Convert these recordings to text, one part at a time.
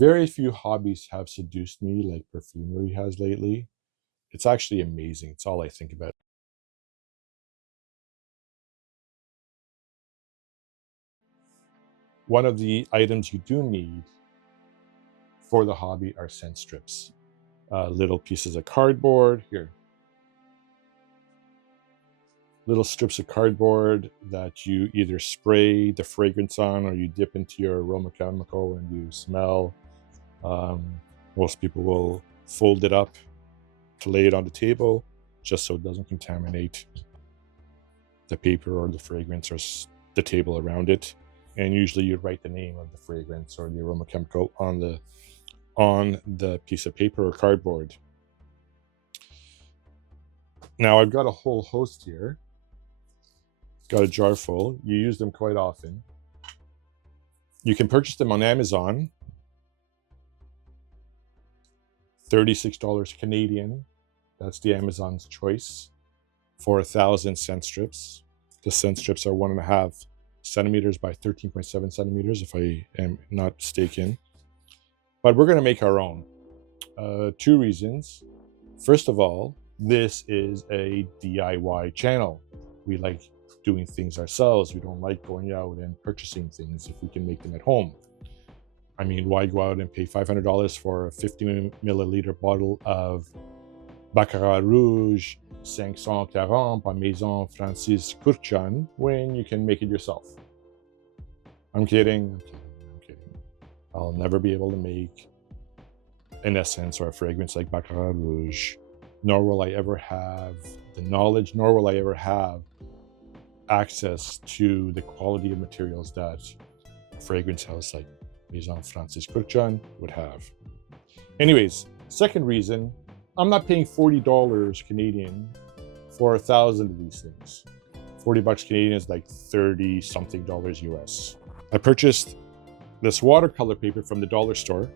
Very few hobbies have seduced me like perfumery has lately. It's actually amazing. It's all I think about. One of the items you do need for the hobby are scent strips. Little pieces of cardboard here. Little strips of cardboard that you either spray the fragrance on or you dip into your aroma chemical and you smell. Most people will fold it up to lay it on the table just so it doesn't contaminate the paper or the fragrance or the table around it. And usually you write the name of the fragrance or the aroma chemical on the piece of paper or cardboard. Now I've got a whole host here. Got a jar full. You use them quite often. You can purchase them on Amazon. $36 Canadian. That's the Amazon's choice for 1,000 scent strips. The scent strips are 1.5 centimeters by 13.7 centimeters, if I am not mistaken. But we're going to make our own. 2 reasons. First of all, this is a DIY channel. We like doing things ourselves. We don't like going out and purchasing things if we can make them at home. I mean, why go out and pay $500 for a 50 milliliter bottle of Baccarat Rouge 540 by Maison Francis Kurkdjian when you can make it yourself? I'm kidding. I'll never be able to make an essence or a fragrance like Baccarat Rouge, nor will I ever have the knowledge, nor will I ever have access to the quality of materials that a fragrance house like Maison Francis Kurkdjian would have. Anyways, second reason, I'm not paying $40 Canadian for 1,000 of these things. $40 Canadian is like 30 something dollars US. I purchased this watercolor paper from the dollar store.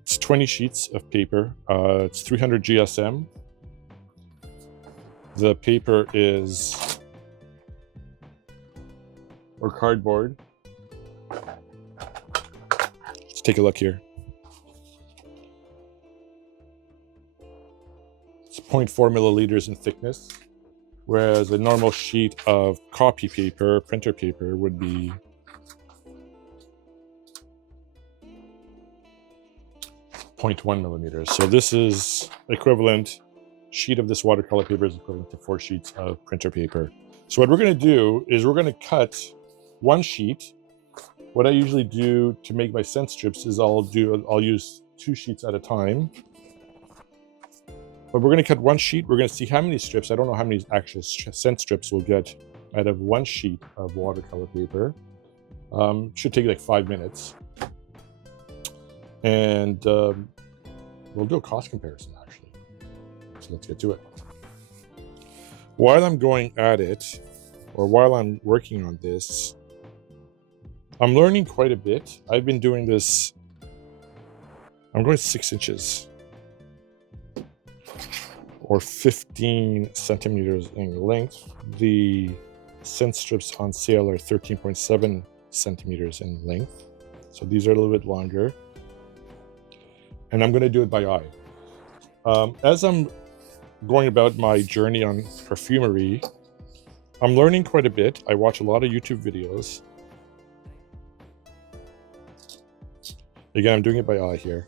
It's 20 sheets of paper. It's 300 GSM. The paper is, or cardboard. Let's take a look here. It's 0.4 milliliters in thickness, whereas a normal sheet of copy paper, printer paper, would be 0.1 millimeters. So this is equivalent, sheet of this watercolor paper is equivalent to 4 sheets of printer paper. So what we're going to do is we're going to cut one sheet. What I usually do to make my scent strips is I'll use 2 sheets at a time. But we're going to cut one sheet. We're going to see how many strips. I don't know how many actual scent strips we'll get out of one sheet of watercolor paper. Should take like 5 minutes. And we'll do a cost comparison, actually. So let's get to it. While I'm going at it, or while I'm working on this, I'm learning quite a bit. I've been doing this, I'm going 6 inches. Or 15 centimeters in length. The scent strips on sale are 13.7 centimeters in length. So these are a little bit longer. And I'm going to do it by eye. As I'm going about my journey on perfumery, I'm learning quite a bit. I watch a lot of YouTube videos. Again, I'm doing it by eye here.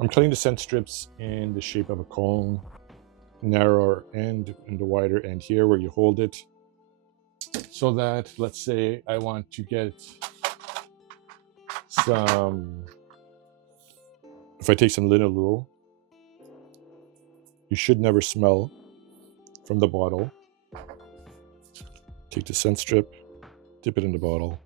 I'm cutting the scent strips in the shape of a cone, narrower end and the wider end here where you hold it. So that, let's say I want to get some, if I take some linalool, you should never smell from the bottle. Take the scent strip, dip it in the bottle.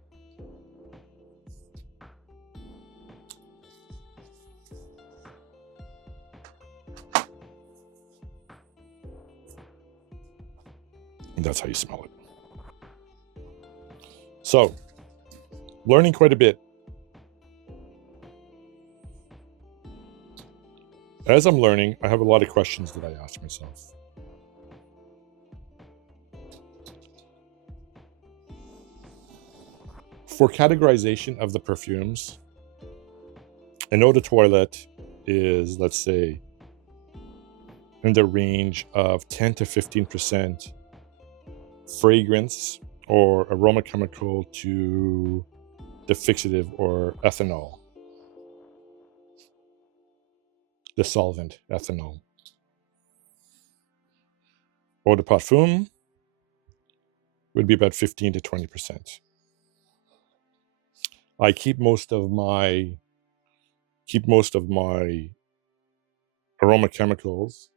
And that's how you smell it. So, learning quite a bit. As I'm learning, I have a lot of questions that I ask myself. For categorization of the perfumes, an eau de toilette is, let's say, in the range of 10 to 15% fragrance or aroma chemical to the fixative or ethanol, the solvent ethanol. Eau de parfum would be about 15 to 20%. I keep most of my aroma chemicals,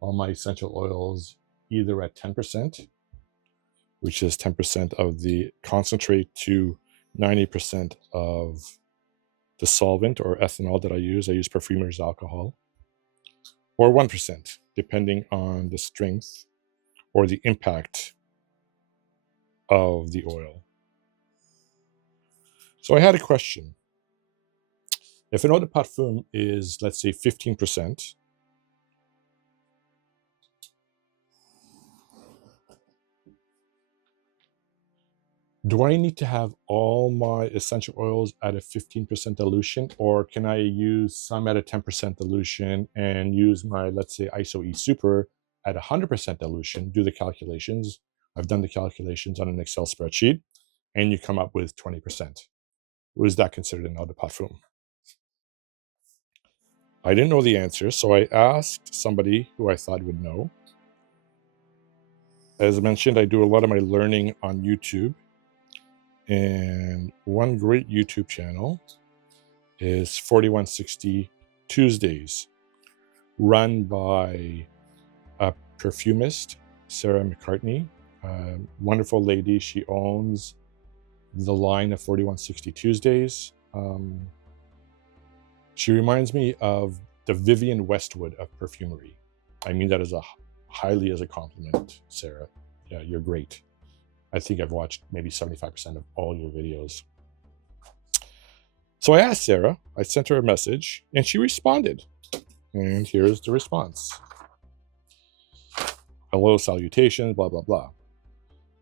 all my essential oils, either at 10%, which is 10% of the concentrate to 90% of the solvent or ethanol that I use. I use perfumer's alcohol, or 1%, depending on the strength or the impact of the oil. So I had a question. If an eau de parfum is, let's say, 15%, do I need to have all my essential oils at a 15% dilution, or can I use some at a 10% dilution and use my, let's say, ISO E Super at 100% dilution, do the calculations? I've done the calculations on an Excel spreadsheet, and you come up with 20%. Was that considered an eau de parfum? I didn't know the answer, so I asked somebody who I thought would know. As I mentioned, I do a lot of my learning on YouTube, and one great YouTube channel is 4160 Tuesdays, run by a perfumist, Sarah McCartney, a wonderful lady. She owns the line of 4160 Tuesdays. She reminds me of the Vivienne Westwood of perfumery. I mean that highly as a compliment, Sarah. Yeah, you're great. I think I've watched maybe 75% of all your videos. So I asked Sarah, I sent her a message, and she responded. And here's the response. Hello, salutations, blah, blah, blah.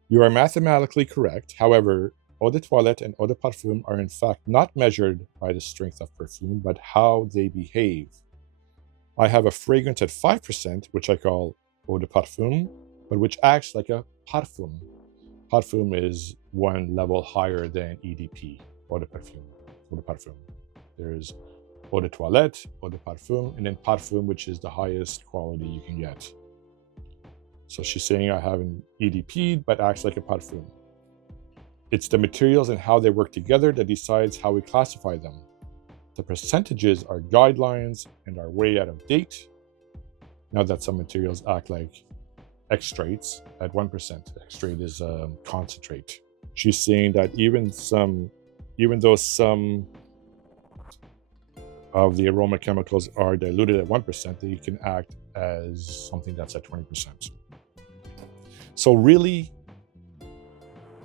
You are mathematically correct. However, eau de toilette and eau de parfum are in fact not measured by the strength of perfume, but how they behave. I have a fragrance at 5%, which I call eau de parfum, but which acts like a parfum. Parfum is one level higher than EDP, eau de parfum. There's eau de toilette, eau de parfum, and then parfum, which is the highest quality you can get. So she's saying I have an EDP, but acts like a parfum. It's the materials and how they work together that decides how we classify them. The percentages are guidelines and are way out of date. Now that some materials act like extrates at 1%. Extrate is concentrate. She's saying that even though some of the aroma chemicals are diluted at 1%, they can act as something that's at 20%. So really,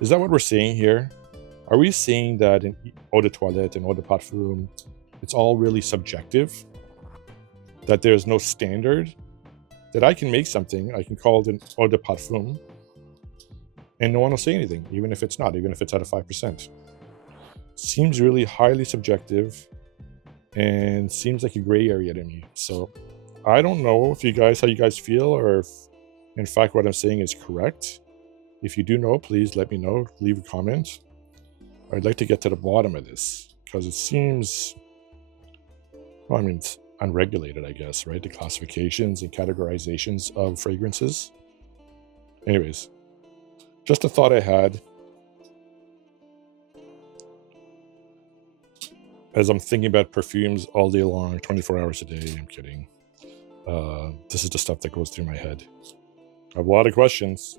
is that what we're saying here? Are we saying that in eau de toilette and eau de parfum, it's all really subjective? That there's no standard? That I can make something, I can call it an eau de parfum, and no one will say anything, even if it's not, even if it's at a 5%. Seems really highly subjective and seems like a gray area to me. So I don't know if how you guys feel, or if in fact what I'm saying is correct. If you do know, please let me know, leave a comment. I'd like to get to the bottom of this, because it seems, well, I mean, it's unregulated, I guess, right? The classifications and categorizations of fragrances. Anyways, just a thought I had as I'm thinking about perfumes all day long, 24 hours a day. I'm kidding. This is the stuff that goes through my head. I have a lot of questions.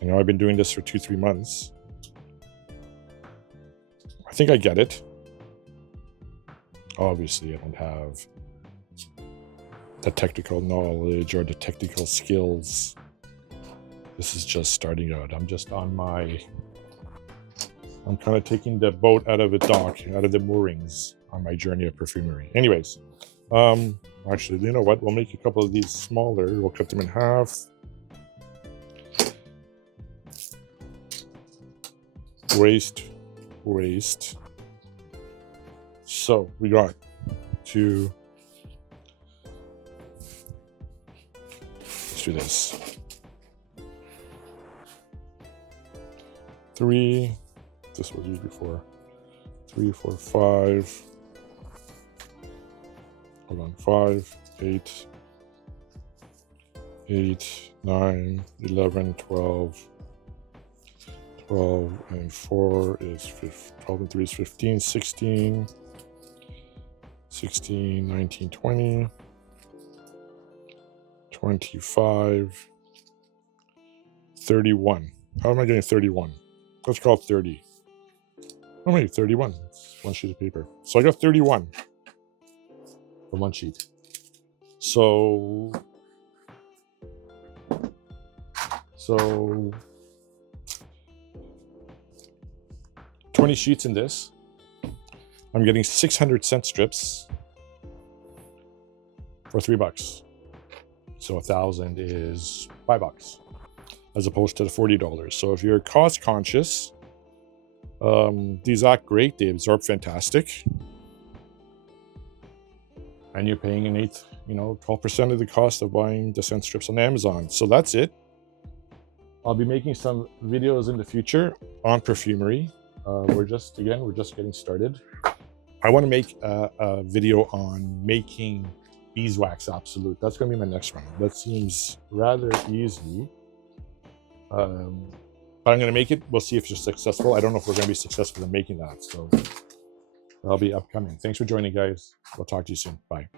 You know, I've been doing this for 2-3 months. I think I get it. Obviously, I don't have the technical knowledge or the technical skills. This is just starting out. I'm kind of taking the boat out of the dock, out of the moorings on my journey of perfumery. Anyways, actually, you know what? We'll make a couple of these smaller. We'll cut them in half. waste. So we got two. Let's do this. 3. This was used before. 3, 4, 5. Hold on. 5, 8, 9, 11, 12. 12 and 4 is 12 and 3 is 15, 16, 19, 20, 25, 31. How am I getting 31? Let's call it 30. How many? 31. It's one sheet of paper. So I got 31 from one sheet. So 20 sheets in this. I'm getting 600 cent strips for $3. So 1,000 is $5 as opposed to the $40. So if you're cost conscious, these act great. They absorb fantastic. And you're paying an 12% of the cost of buying the scent strips on Amazon. So that's it. I'll be making some videos in the future on perfumery. We're just getting started. I want to make a video on making beeswax absolute. That's going to be my next one. That seems rather easy. But I'm going to make it. We'll see if you're successful. I don't know if we're going to be successful in making that. So that'll be upcoming. Thanks for joining, guys. We'll talk to you soon. Bye.